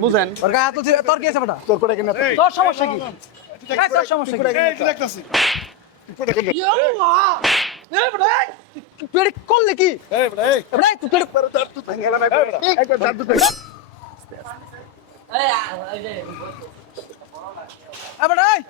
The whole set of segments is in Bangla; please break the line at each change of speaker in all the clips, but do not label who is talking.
বুঝেন?
ওর গায়ে হাত তুলছি তোর কি আছে বেটা?
তোর কোটা কেন
তোর সমস্যা কি? তোর সমস্যা কি?
এই দেখতাছি। কোটা কেন
ইয়াল্লাহ! এই বেটা, এই! করলে কি?
এই বড় এই।
বেটা, এই, তুই তো এটা-
তোর তুই ভাঙলা না একবার জাদু কর
এই বেটা, এই!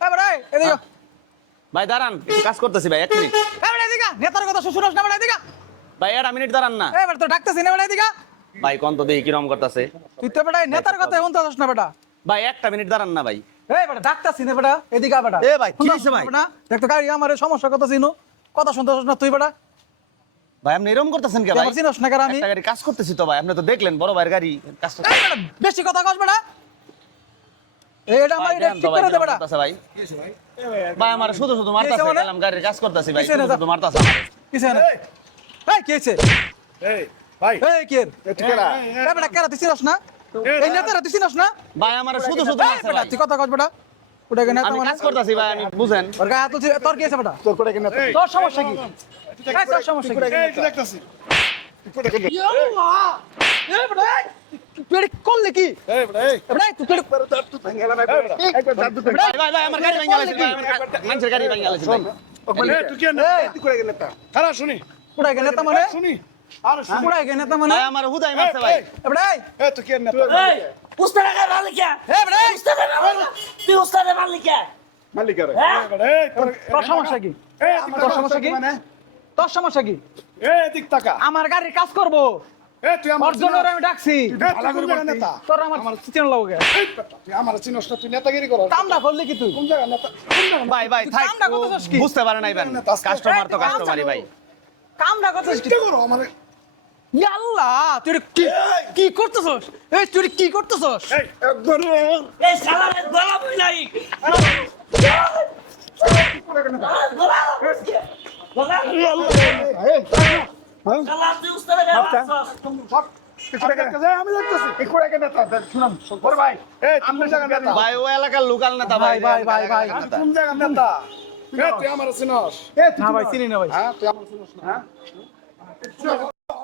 এই বেটা, এই, এদিকে।
ভাই দাঁড়ান একটু কাজ করতেছি ভাই এক মিনিট।
নেতার কথা শুশুরস না
ভাই একটা মিনিট দাঁড়ান না।
এই বেটা, তোর ডাকতেছি না আয়।
ভাই কোন তো দেখি কিরম করতেছে?
তুই তো বেটা নেতার কথা শুনতে চাস না বেটা।
ভাই একটা মিনিট দাঁড়ান না ভাই।
এই বেটা ডাকতাছি না বেটা এদিকে আয় বেটা।
এ ভাই, কি হইছে ভাই?
না? দেখ তো গাড়ি আমার সমস্যা কথা চিনো। কথা শুনতে না তুই বেটা।
ভাই আপনি এরকম করতেছেন কে ভাই
আমার চিনোস না কার আমি?
একটা গাড়ি কাজ করতেছি তো ভাই আপনি তো দেখলেন বড় ভাইয়ের গাড়ি
কাজ বেটা বেশি কথা কস বেটা। এইটা আমার
ভাই,
এটা ঠিক করে দে বেটা।
ভাই। ভাই? আমার শুধু শুধু মারতাছে
মানে?
গেলাম গাড়ির কাজ করতেছি ভাই শুধু শুধু মারতাছে।
কিসে না? এই! কি হইছে?
এই! ভাই।
এই কি? এর?
কেরা?
এই বেটা কেরা তুই চিনোস না? এই নেতারা তুই চিনোস না?
ভাই আমার শুধু শুধু
এই বেটা তুই কথা কস বেটা। ওটা কেন
আমি কাজ করতেছি ভাই আমি বুঝেন।
ওর গায়ে হাত তুলছি। তোর কি আছে বেটা?
তোর কোটা কেন
তোর সমস্যা কি? এই তোর সমস্যা কি?
এই তুই দেখতাছি কোটা কেন
ইয়াল্লাহ! এই বেটা, এই! করলে কি?
এই বড় এই।
এই বেটা, তুই তো এটা-
তোর তুই ভাঙলা না একবার? জাদু কর
ভাই ভাই ভাই আমার গাড়ি ভাঙা লাগছে ভাই আমার মানুষের গাড়ি ভাঙা লাগছে ভাই।
তুই কেন তুই কোটা কেন খারাপ শুনি।
কোথায় গেলে নেতা মানে?
শুনি। আরে শুনি
কোথায় গেলে নেতা মানে
ভাই আমার হুদাই মারছে ভাই।
এই,
এই বেটা, এই!
এই তুই কেন
এই উস্তাদের মালিকা
এই বেটা, এই!
উস্তাদের মালিকা তুই উস্তাদের মালিকা
মালিক রে
হ্যাঁ?
এই তোর
তোর সমস্যা কি?
এই
তোর সমস্যা কি
মানে
তোর সমস্যা কি
এই দিক তাকা
আমার গাড়ির কাজ করব
এই তুই আমার
জন্য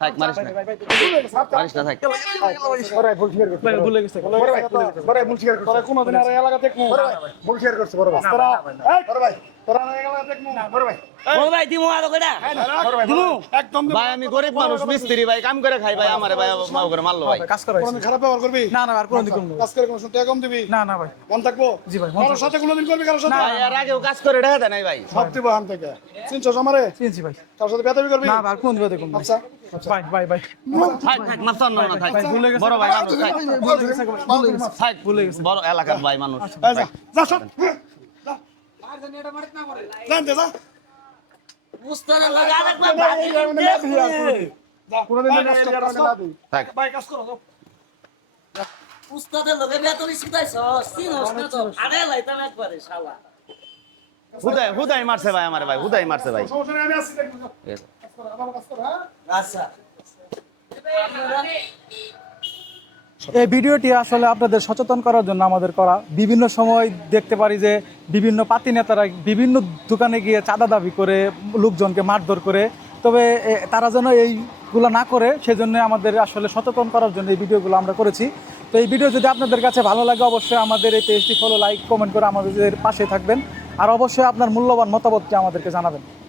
থাক মারিস না মারিস না থাক
বড় ভাই ভুল শেয়ার করছে
ভাই ভুলে গেছে
বড় ভাই বড় ভাই ভুল শেয়ার করছে কোনদিন আর এলাকা দেখমু ভুল শেয়ার করছে বড় ভাই তোরা এই বড় ভাই তোরা আর এলাকা দেখমু বড় ভাই
ও ভাই দিমু আরও কইরা
দিমু একদম
ভাই আমি গরিব মানুষ মিস্ত্রি ভাই কাম করে খাই ভাই আমারে ভাই মাও করে মারলো ভাই
কাজ করা
কোনদিন খারাপ ব্যবহার করবি
না না আর কোনদিন করব
কাজ করে কোনো টাকা কম দিবি
না না ভাই
মন থাকব
জি ভাই,
কারোর সাথে কোনোদিন করবি কারোর সাথে
ভাই আগেও কাজ করে দেখা দেয় নাই ভাই
সব দিব হান থেকে চিনছস আমারে
চিনছি ভাই
কারোর সাথে বেতাবি করবি
না ভাই আর কোনদিন না
আচ্ছা
ভাই ভাই ভাই
থাক থাক মারতাম না না থাক।
ভাই, ভুলে গেছে।
বড় ভাই মানুষ থাক।
ভুলে গেছে ভুলে গেছে।
থাক ভুলে গেছে। বড় এলাকার ভাই মানুষ
যা যা। সব জান দে যা।
উস্তাদের লাগা রাখবা বাকি
কোনোদিন নষ্ট করতে না দিই
থাক।
ভাই কাজ করো
উস্তাদের লগে বেতরি শিখাইছ চিনস না তো। আরে লাইতাম একবারে শালা।
হুদাই হুদাই মারছে ভাই আমারে ভাই হুদাই মারছে ভাই।
আমি আসছি
আচ্ছা।
এই ভিডিওটি আসলে আপনাদের সচেতন করার জন্য আমাদের করা। বিভিন্ন সময় দেখতে পারি যে বিভিন্ন পাতি নেতারা বিভিন্ন দোকানে গিয়ে চাঁদা দাবি করে, লোকজনকে মারধর করে। তবে তারা যেন এইগুলো না করে, সেজন্য আমাদের আসলে সচেতন করার জন্য এই ভিডিওগুলো আমরা করেছি। তো এই ভিডিও যদি আপনাদের কাছে ভালো লাগে, অবশ্যই আমাদের এই পেজটি ফলো লাইক কমেন্ট করে আমাদের পাশে থাকবেন। আর অবশ্যই আপনার মূল্যবান মতামতটি আমাদেরকে জানাবেন।